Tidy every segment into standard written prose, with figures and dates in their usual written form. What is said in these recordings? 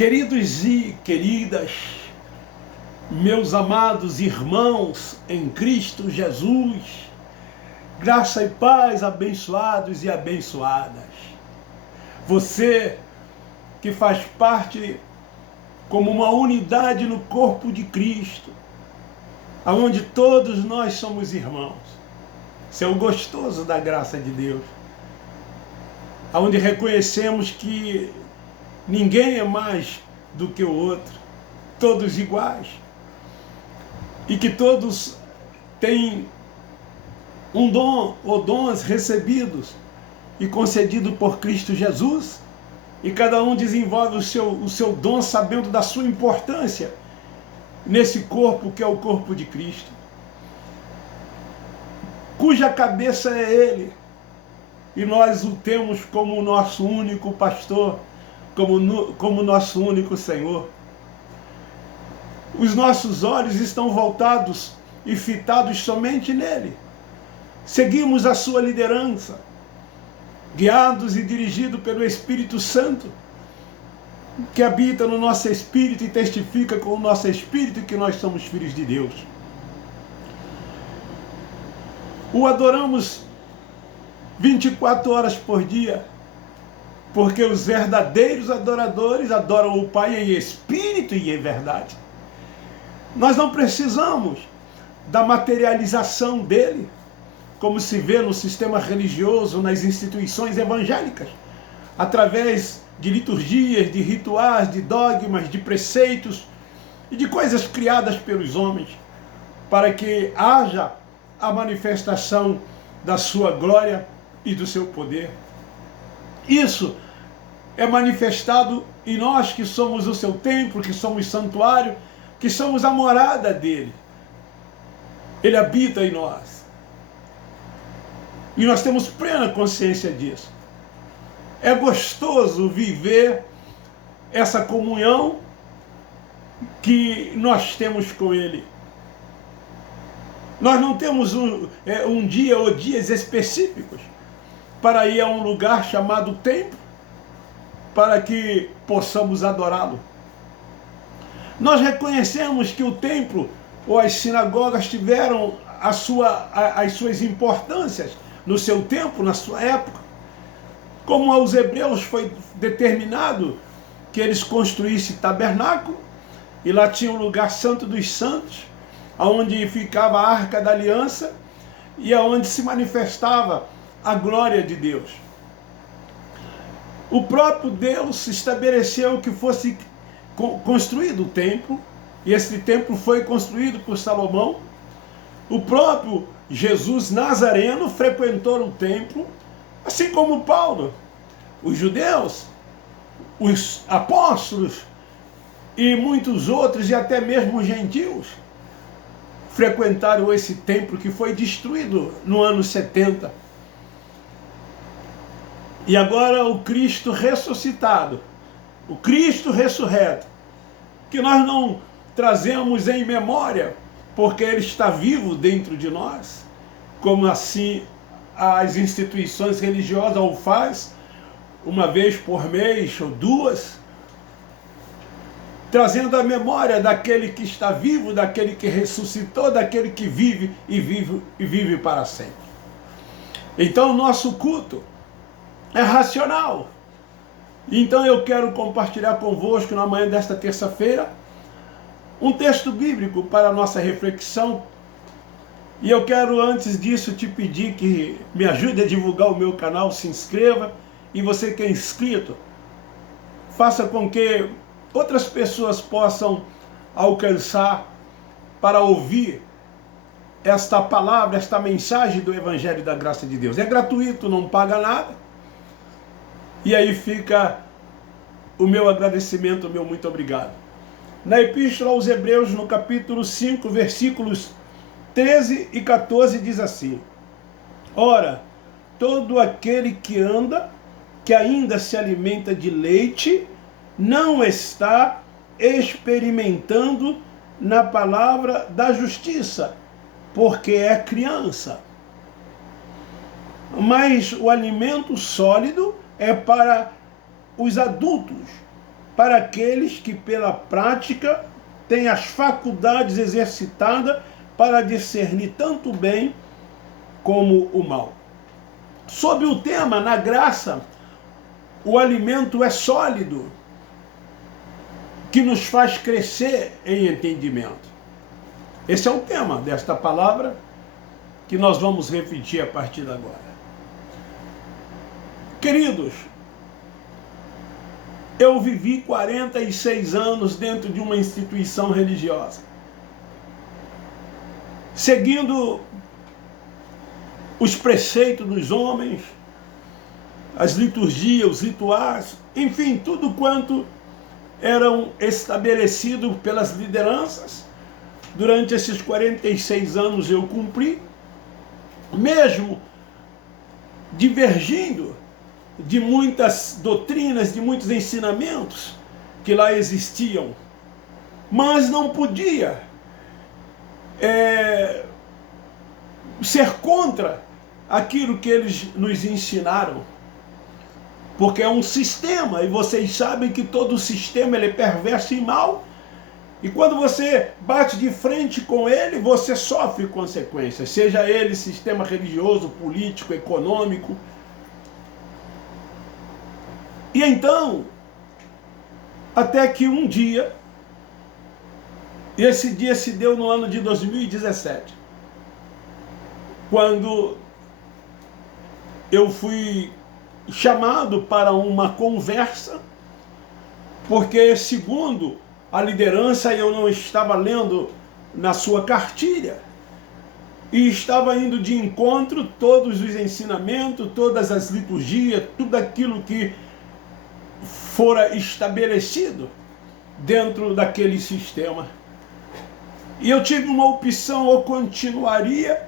Queridos e queridas, meus amados irmãos em Cristo Jesus, graça e paz, abençoados e abençoadas. Você que faz parte como uma unidade no corpo de Cristo, aonde todos nós somos irmãos. Isso é o gostoso da graça de Deus, aonde reconhecemos que ninguém é mais do que o outro, todos iguais, e que todos têm um dom ou dons recebidos e concedidos por Cristo Jesus, e cada um desenvolve o seu dom sabendo da sua importância nesse corpo que é o corpo de Cristo, cuja cabeça é Ele, e nós o temos como nosso único pastor, como nosso único Senhor. Os nossos olhos estão voltados e fitados somente nele. Seguimos a sua liderança, guiados e dirigidos pelo Espírito Santo, que habita no nosso espírito e testifica com o nosso espírito que nós somos filhos de Deus. O adoramos 24 horas por dia, porque os verdadeiros adoradores adoram o Pai em espírito e em verdade. Nós não precisamos da materialização dele, como se vê no sistema religioso, nas instituições evangélicas, através de liturgias, de rituais, de dogmas, de preceitos e de coisas criadas pelos homens, para que haja a manifestação da sua glória e do seu poder. Isso é manifestado em nós que somos o seu templo, que somos santuário, que somos a morada dele. Ele habita em nós. E nós temos plena consciência disso. É gostoso viver essa comunhão que nós temos com ele. Nós não temos um dia ou dias específicos para ir a um lugar chamado templo, para que possamos adorá-lo. Nós reconhecemos que o templo ou as sinagogas tiveram as suas importâncias no seu tempo, na sua época. Como aos hebreus foi determinado que eles construíssem tabernáculo, e lá tinha um lugar santo dos santos, onde ficava a arca da aliança e aonde se manifestava a glória de Deus. O próprio Deus estabeleceu que fosse construído o templo, e esse templo foi construído por Salomão. O próprio Jesus Nazareno frequentou o templo, assim como Paulo. Os judeus, os apóstolos e muitos outros, e até mesmo os gentios, frequentaram esse templo que foi destruído no ano 70. E agora o Cristo ressuscitado, o Cristo ressurreto, que nós não trazemos em memória, porque ele está vivo dentro de nós, como assim as instituições religiosas o faz, uma vez por mês ou duas, trazendo a memória daquele que está vivo, daquele que ressuscitou, daquele que vive e vive para sempre. Então o nosso culto é racional. Então eu quero compartilhar convosco na manhã desta terça-feira um texto bíblico para a nossa reflexão. E eu quero antes disso te pedir que me ajude a divulgar o meu canal, se inscreva, e você que é inscrito, faça com que outras pessoas possam alcançar para ouvir esta palavra, esta mensagem do Evangelho da Graça de Deus. É gratuito, não paga nada. E aí fica o meu agradecimento, o meu muito obrigado. Na Epístola aos Hebreus, no capítulo 5, versículos 13 e 14, diz assim: Ora, todo aquele que ainda se alimenta de leite, não está experimentando na palavra da justiça, porque é criança. Mas o alimento sólido é para os adultos, para aqueles que pela prática têm as faculdades exercitadas para discernir tanto o bem como o mal. Sob o tema, na graça, o alimento é sólido, que nos faz crescer em entendimento. Esse é o tema desta palavra que nós vamos repetir a partir de agora. Queridos, eu vivi 46 anos dentro de uma instituição religiosa, seguindo os preceitos dos homens, as liturgias, os rituais, enfim, tudo quanto eram estabelecidos pelas lideranças. Durante esses 46 anos eu cumpri, mesmo divergindo de muitas doutrinas, de muitos ensinamentos que lá existiam, mas não podia ser contra aquilo que eles nos ensinaram, porque é um sistema, e vocês sabem que todo sistema ele é perverso e mau, e quando você bate de frente com ele, você sofre consequências, seja ele sistema religioso, político, econômico. E então, até que um dia, e esse dia se deu no ano de 2017, quando eu fui chamado para uma conversa, porque segundo a liderança eu não estava lendo na sua cartilha, e estava indo de encontro todos os ensinamentos, todas as liturgias, tudo aquilo que fora estabelecido dentro daquele sistema. E eu tive uma opção: ou continuaria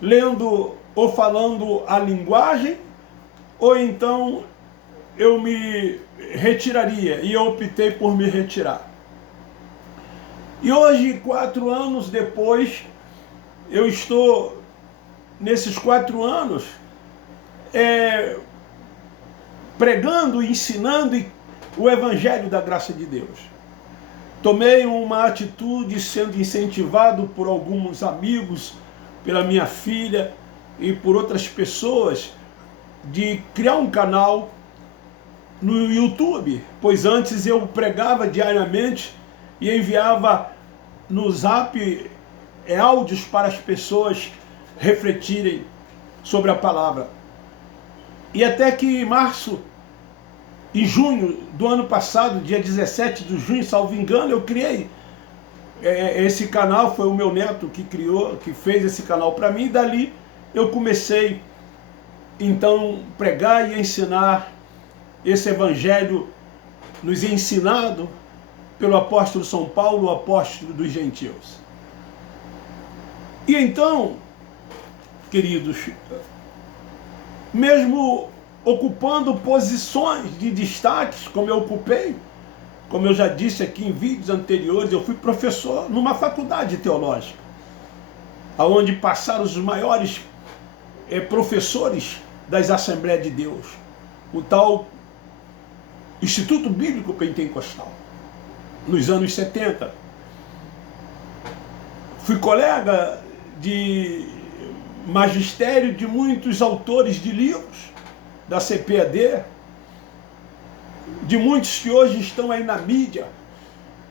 lendo ou falando a linguagem, ou então eu me retiraria, e eu optei por me retirar. E hoje, 4 anos depois, eu estou, nesses 4 anos, pregando, ensinando o Evangelho da graça de Deus. Tomei uma atitude, sendo incentivado por alguns amigos, pela minha filha e por outras pessoas, de criar um canal no YouTube, pois antes eu pregava diariamente e enviava no Zap áudios para as pessoas refletirem sobre a palavra. E até que em junho do ano passado, dia 17 de junho, salvo engano, eu criei esse canal. Foi o meu neto que criou, que fez esse canal para mim, e dali eu comecei então pregar e ensinar esse evangelho nos ensinado pelo apóstolo São Paulo, o apóstolo dos gentios. E então, queridos, mesmo ocupando posições de destaques, como eu ocupei, como eu já disse aqui em vídeos anteriores, eu fui professor numa faculdade teológica, onde passaram os maiores professores das Assembleias de Deus, o tal Instituto Bíblico Pentecostal, nos anos 70. Fui colega de magistério de muitos autores de livros da CPAD, de muitos que hoje estão aí na mídia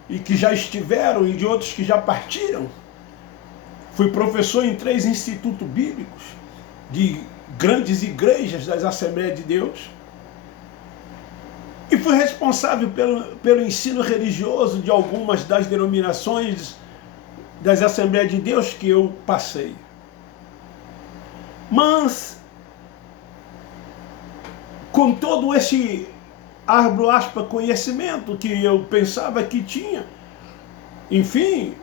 e que já estiveram, e de outros que já partiram. Fui professor em 3 institutos bíblicos de grandes igrejas das Assembleias de Deus, e fui responsável pelo ensino religioso de algumas das denominações das Assembleias de Deus que eu passei. Mas, com todo esse, abro aspas, conhecimento que eu pensava que tinha, enfim,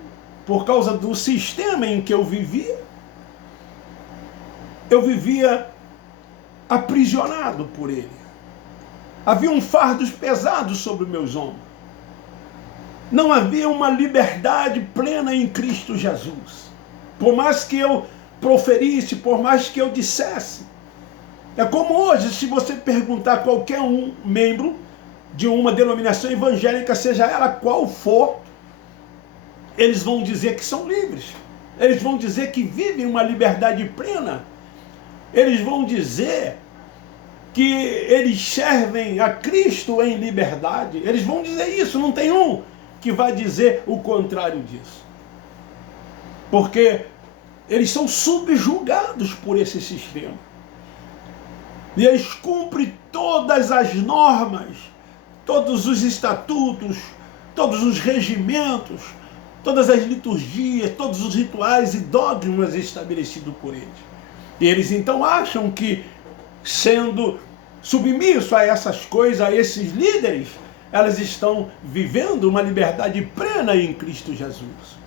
por causa do sistema em que eu vivia aprisionado por ele. Havia um fardo pesado sobre os meus ombros. Não havia uma liberdade plena em Cristo Jesus. Por mais que eu proferisse, por mais que eu dissesse. É como hoje, se você perguntar a qualquer um membro de uma denominação evangélica, seja ela qual for, eles vão dizer que são livres. Eles vão dizer que vivem uma liberdade plena. Eles vão dizer que eles servem a Cristo em liberdade. Eles vão dizer isso, não tem um que vai dizer o contrário disso. Porque eles são subjugados por esse sistema. E eles cumprem todas as normas, todos os estatutos, todos os regimentos, todas as liturgias, todos os rituais e dogmas estabelecidos por eles. E eles então acham que, sendo submissos a essas coisas, a esses líderes, elas estão vivendo uma liberdade plena em Cristo Jesus.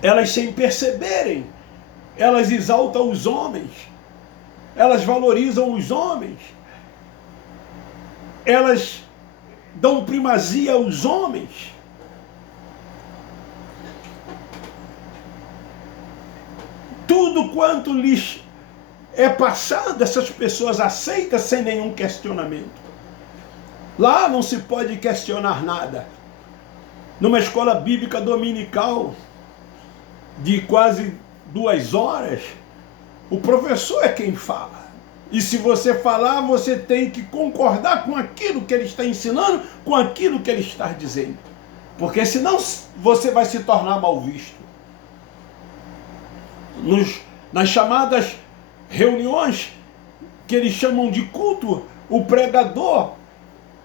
Elas, sem perceberem, elas exaltam os homens, elas valorizam os homens, elas dão primazia aos homens. Tudo quanto lhes é passado, essas pessoas aceitam sem nenhum questionamento. Lá não se pode questionar nada. Numa escola bíblica dominical de quase 2 horas, o professor é quem fala. E se você falar, você tem que concordar com aquilo que ele está ensinando, com aquilo que ele está dizendo. Porque senão você vai se tornar mal visto. Nas chamadas reuniões que eles chamam de culto, o pregador,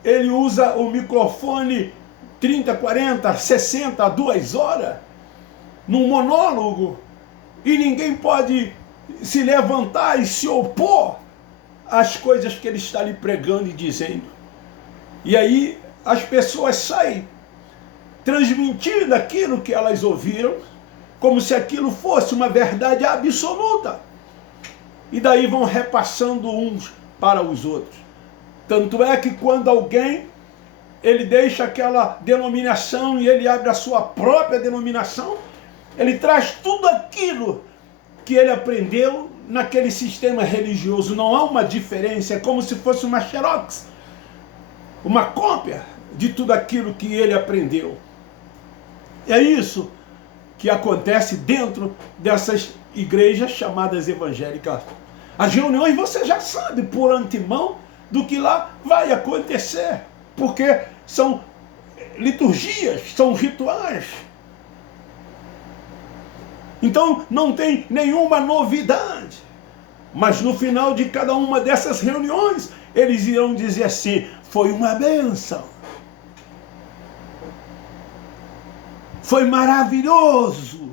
ele usa o microfone 30, 40, 60, 2 horas, num monólogo, e ninguém pode se levantar e se opor às coisas que ele está lhe pregando e dizendo. E aí as pessoas saem transmitindo aquilo que elas ouviram, como se aquilo fosse uma verdade absoluta. E daí vão repassando uns para os outros. Tanto é que quando alguém, ele deixa aquela denominação e ele abre a sua própria denominação, ele traz tudo aquilo que ele aprendeu naquele sistema religioso. Não há uma diferença, é como se fosse uma xerox, uma cópia de tudo aquilo que ele aprendeu. É isso que acontece dentro dessas igrejas chamadas evangélicas. As reuniões você já sabe por antemão do que lá vai acontecer, porque são liturgias, são rituais. Então não tem nenhuma novidade. Mas no final de cada uma dessas reuniões, eles irão dizer assim: foi uma bênção. Foi maravilhoso.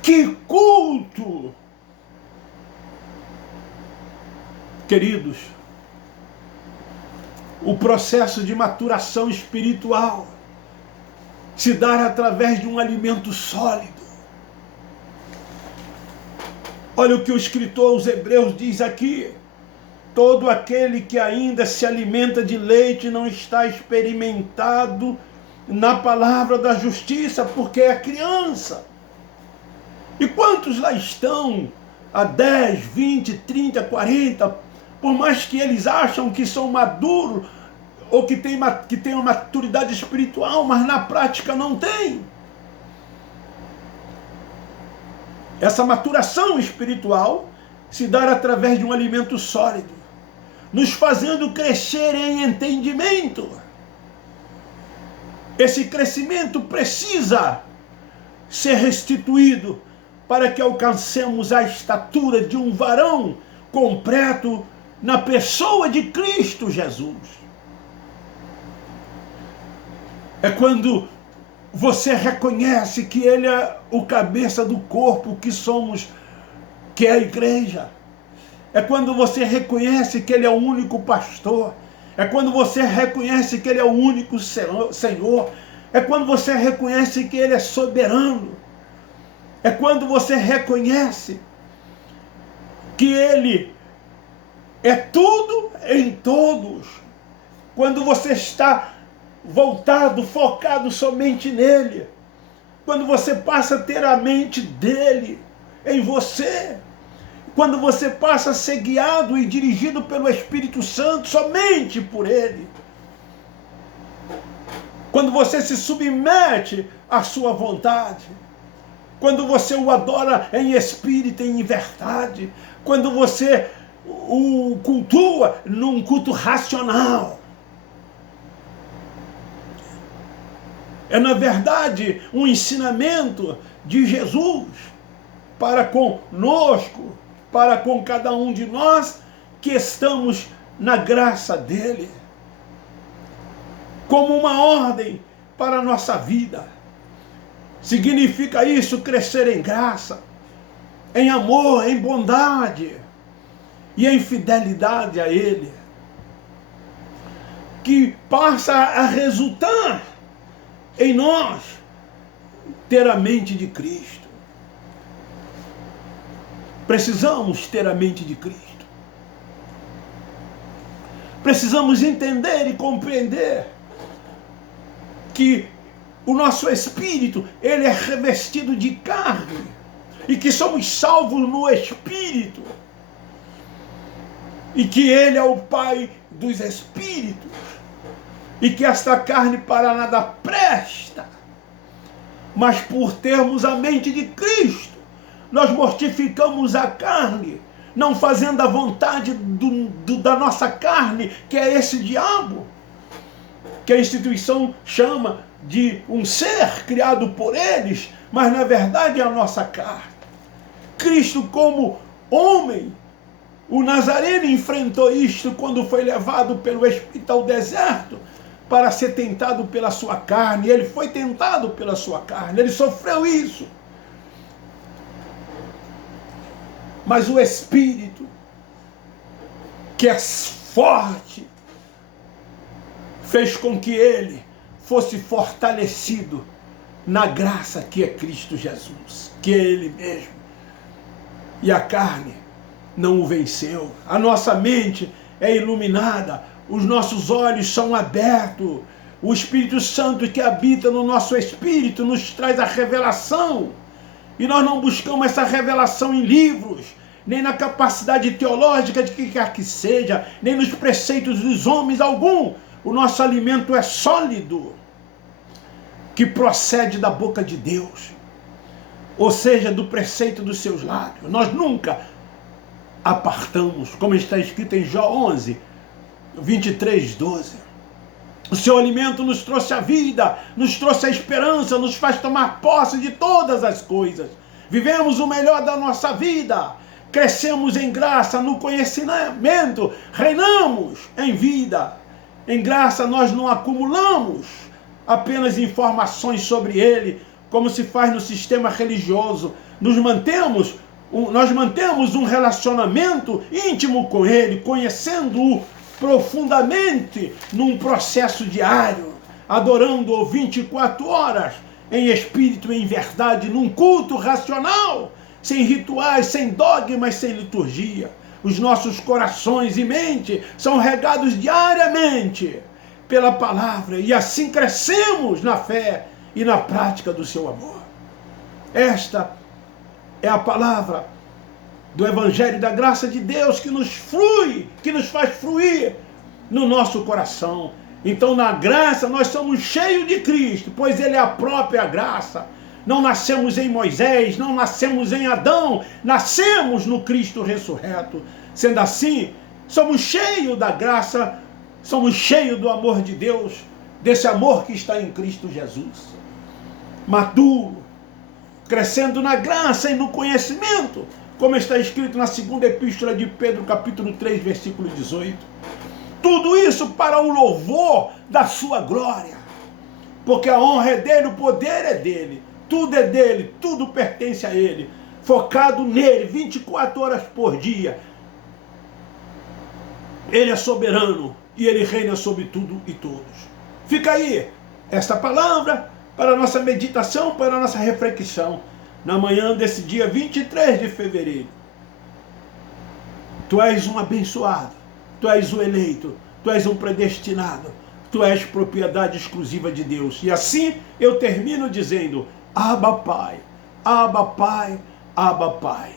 Que culto! Queridos, o processo de maturação espiritual se dá através de um alimento sólido. Olha o que o escritor aos Hebreus diz aqui: todo aquele que ainda se alimenta de leite não está experimentado na palavra da justiça, porque é criança. E quantos lá estão há 10, 20, 30, 40, por mais que eles acham que são maduros, ou que têm uma maturidade espiritual, mas na prática não tem. Essa maturação espiritual se dá através de um alimento sólido, nos fazendo crescer em entendimento. Esse crescimento precisa ser restituído para que alcancemos a estatura de um varão completo na pessoa de Cristo Jesus. É quando você reconhece que Ele é o cabeça do corpo que somos, que é a igreja. É quando você reconhece que Ele é o único pastor. É quando você reconhece que Ele é o único Senhor. É quando você reconhece que Ele é soberano. É quando você reconhece que Ele é tudo em todos. Quando você está voltado, focado somente nele. Quando você passa a ter a mente dele em você. quando você passa a ser guiado e dirigido pelo Espírito Santo, somente por Ele, quando você se submete à sua vontade, quando você o adora em espírito e em verdade, quando você o cultua num culto racional. É, na verdade, um ensinamento de Jesus para conosco, para com cada um de nós que estamos na graça dele, como uma ordem para a nossa vida. Significa isso crescer em graça, em amor, em bondade e em fidelidade a Ele, que passa a resultar em nós ter a mente de Cristo. Precisamos ter a mente de Cristo. Precisamos entender e compreender que o nosso espírito, ele é revestido de carne, e que somos salvos no espírito, e que ele é o Pai dos espíritos, e que esta carne para nada presta, mas por termos a mente de Cristo, nós mortificamos a carne, não fazendo a vontade da nossa carne, que é esse diabo, que a instituição chama de um ser criado por eles, mas na verdade é a nossa carne. Cristo, como homem, o Nazareno enfrentou isto quando foi levado pelo Espírito ao deserto para ser tentado pela sua carne. Ele foi tentado pela sua carne, ele sofreu isso. Mas o Espírito, que é forte, fez com que ele fosse fortalecido na graça que é Cristo Jesus, que é Ele mesmo. E a carne não o venceu. A nossa mente é iluminada, os nossos olhos são abertos. O Espírito Santo que habita no nosso espírito nos traz a revelação. E nós não buscamos essa revelação em livros, nem na capacidade teológica de que quer que seja, nem nos preceitos dos homens algum. O nosso alimento é sólido, que procede da boca de Deus, ou seja, do preceito dos seus lábios. Nós nunca apartamos, como está escrito em Jó 11, 23, 12. O seu alimento nos trouxe a vida, nos trouxe a esperança, nos faz tomar posse de todas as coisas. Vivemos o melhor da nossa vida, crescemos em graça, no conhecimento, reinamos em vida. Em graça nós não acumulamos apenas informações sobre Ele, como se faz no sistema religioso. Nós mantemos um relacionamento íntimo com Ele, conhecendo-o profundamente num processo diário, adorando-o 24 horas, em espírito e em verdade, num culto racional, sem rituais, sem dogmas, sem liturgia. Os nossos corações e mente são regados diariamente pela palavra, e assim crescemos na fé e na prática do seu amor. Esta é a palavra do Evangelho da graça de Deus que nos flui, que nos faz fluir no nosso coração. Então, na graça, nós somos cheios de Cristo, pois Ele é a própria graça. Não nascemos em Moisés, não nascemos em Adão, nascemos no Cristo ressurreto. Sendo assim, somos cheios da graça, somos cheios do amor de Deus, desse amor que está em Cristo Jesus. Maduro, crescendo na graça e no conhecimento, como está escrito na segunda epístola de Pedro, capítulo 3, versículo 18. Tudo isso para o louvor da sua glória, porque a honra é dele, o poder é dele. Tudo é dele, tudo pertence a ele, focado nele 24 horas por dia. Ele é soberano e ele reina sobre tudo e todos. Fica aí esta palavra para a nossa meditação, para a nossa reflexão, na manhã desse dia 23 de fevereiro. Tu és um abençoado, tu és um eleito, tu és um predestinado, tu és propriedade exclusiva de Deus. E assim eu termino dizendo: Abba Pai, Abba Pai, Abba Pai.